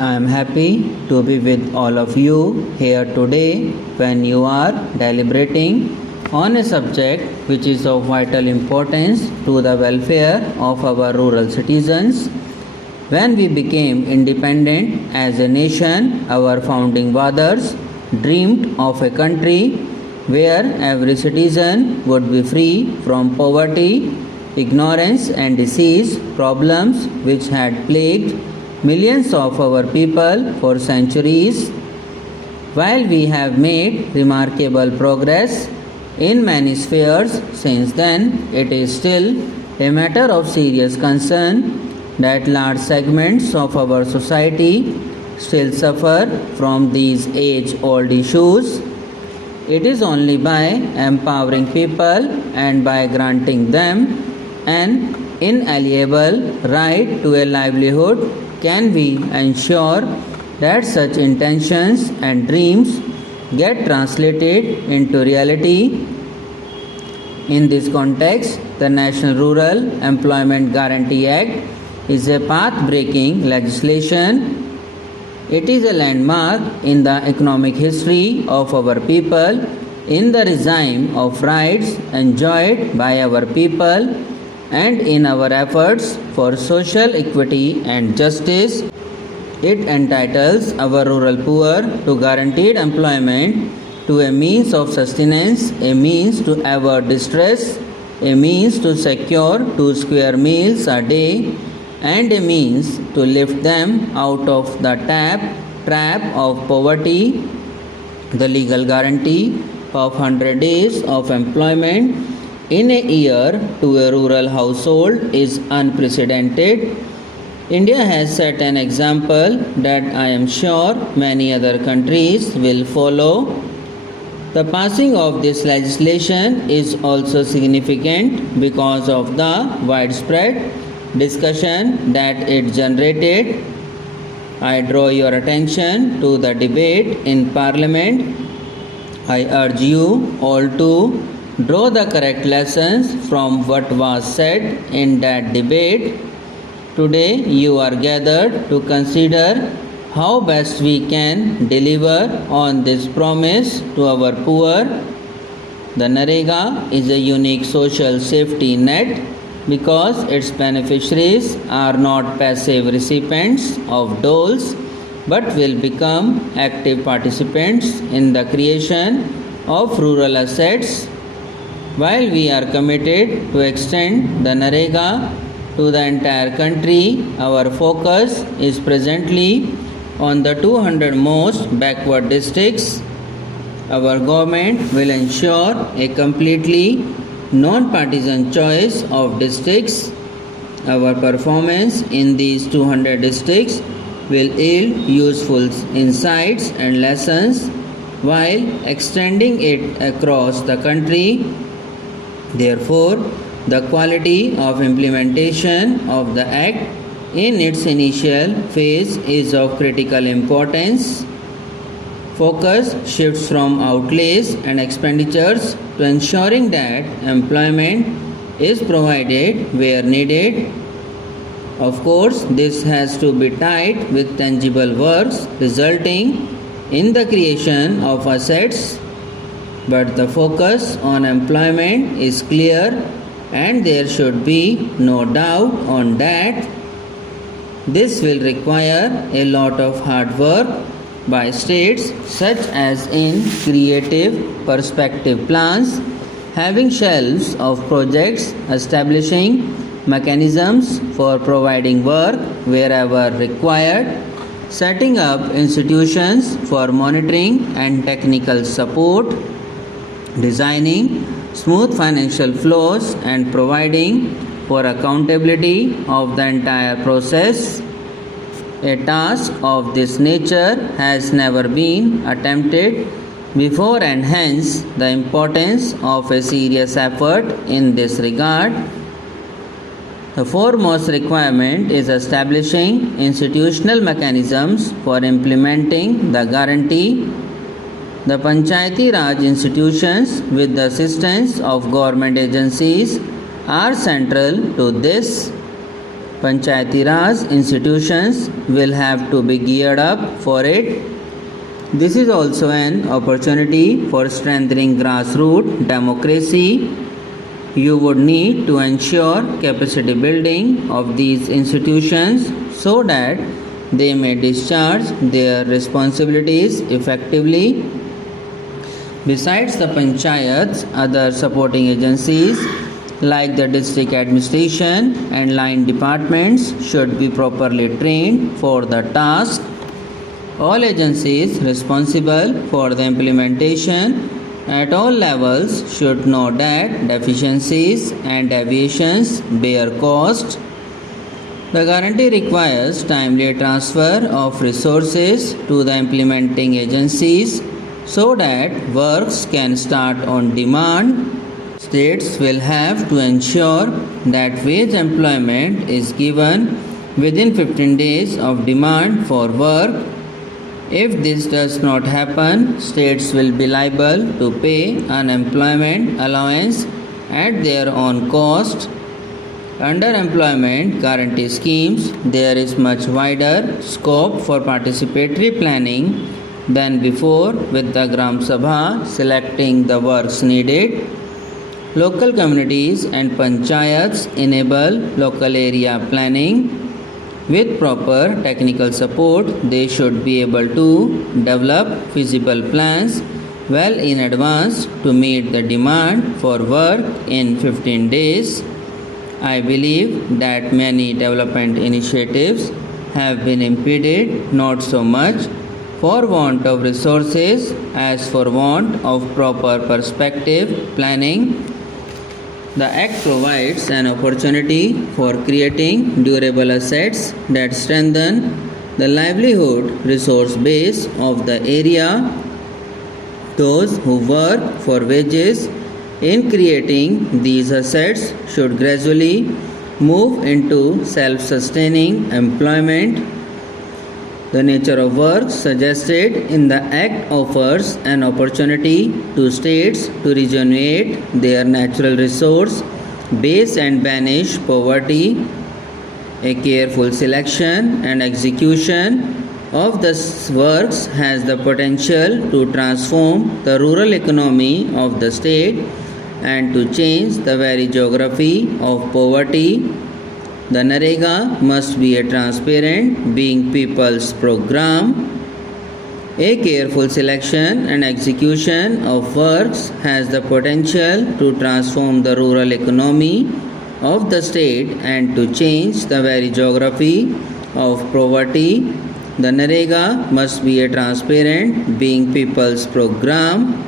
I am happy to be with all of you here today when you are deliberating on a subject which is of vital importance to the welfare of our rural citizens. When we became independent as a nation, our founding fathers dreamed of a country where every citizen would be free from poverty, ignorance, and disease, problems which had plagued millions of our people for centuries. While we have made remarkable progress in many spheres since then, it is still a matter of serious concern that large segments of our society still suffer from these age-old issues. It is only by empowering people and by granting them an inalienable right to a livelihood can we ensure that such intentions and dreams get translated into reality. In this context, the National Rural Employment Guarantee Act is a path-breaking legislation. It is a landmark in the economic history of our people in the regime of rights enjoyed by our people and in our efforts for social equity and justice. It entitles our rural poor to guaranteed employment, to a means of sustenance, a means to avert distress, a means to secure 2 square meals a day, and a means to lift them out of the trap of poverty. The legal guarantee of 100 days of employment in a year to a rural household is unprecedented. India has set an example that I am sure many other countries will follow. The passing of this legislation is also significant because of the widespread discussion that it generated. I draw your attention to the debate in Parliament. I urge you all to draw the correct lessons from what was said in that debate. Today you are gathered to consider how best we can deliver on this promise to our poor. The NREGA is a unique social safety net because its beneficiaries are not passive recipients of doles but will become active participants in the creation of rural assets. While we are committed to extend the NREGA to the entire country, our focus is presently on the 200 most backward districts. Our government will ensure a completely non-partisan choice of districts. Our performance in these 200 districts will yield useful insights and lessons while extending it across the country. Therefore, the quality of implementation of the Act in its initial phase is of critical importance. Focus shifts from outlays and expenditures to ensuring that employment is provided where needed. Of course, this has to be tied with tangible works resulting in the creation of assets. But the focus on employment is clear and there should be no doubt on that. This will require a lot of hard work by states such as in creative perspective plans, having shelves of projects, establishing mechanisms for providing work wherever required, setting up institutions for monitoring and technical support, designing smooth financial flows and providing for accountability of the entire process. A task of this nature has never been attempted before, and hence the importance of a serious effort in this regard. The foremost requirement is establishing institutional mechanisms for implementing the guarantee. The Panchayati Raj institutions, with the assistance of government agencies, are central to this. Panchayati Raj institutions will have to be geared up for it. This is also an opportunity for strengthening grassroots democracy. You would need to ensure capacity building of these institutions so that they may discharge their responsibilities effectively. Besides the panchayats, other supporting agencies like the district administration and line departments should be properly trained for the task. All agencies responsible for the implementation at all levels should know that deficiencies and deviations bear cost. The guarantee requires timely transfer of resources to the implementing agencies so that works can start on demand. States will have to ensure that wage employment is given within 15 days of demand for work. If this does not happen, states will be liable to pay unemployment allowance at their own cost. Under employment guarantee schemes, there is much wider scope for participatory planning than before, with the Gram Sabha selecting the works needed. Local communities and panchayats enable local area planning. With proper technical support, they should be able to develop feasible plans well in advance to meet the demand for work in 15 days. I believe that many development initiatives have been impeded not so much for want of resources as for want of proper perspective planning. The Act provides an opportunity for creating durable assets that strengthen the livelihood resource base of the area. Those who work for wages in creating these assets should gradually move into self-sustaining employment. The nature of work suggested in the Act offers an opportunity to states to regenerate their natural resource base and banish poverty. A careful selection and execution of the works has the potential to transform the rural economy of the state and to change the very geography of poverty. The NREGA must be a transparent, being people's program. A careful selection and execution of works has the potential to transform the rural economy of the state and to change the very geography of poverty. The NREGA must be a transparent, being people's program.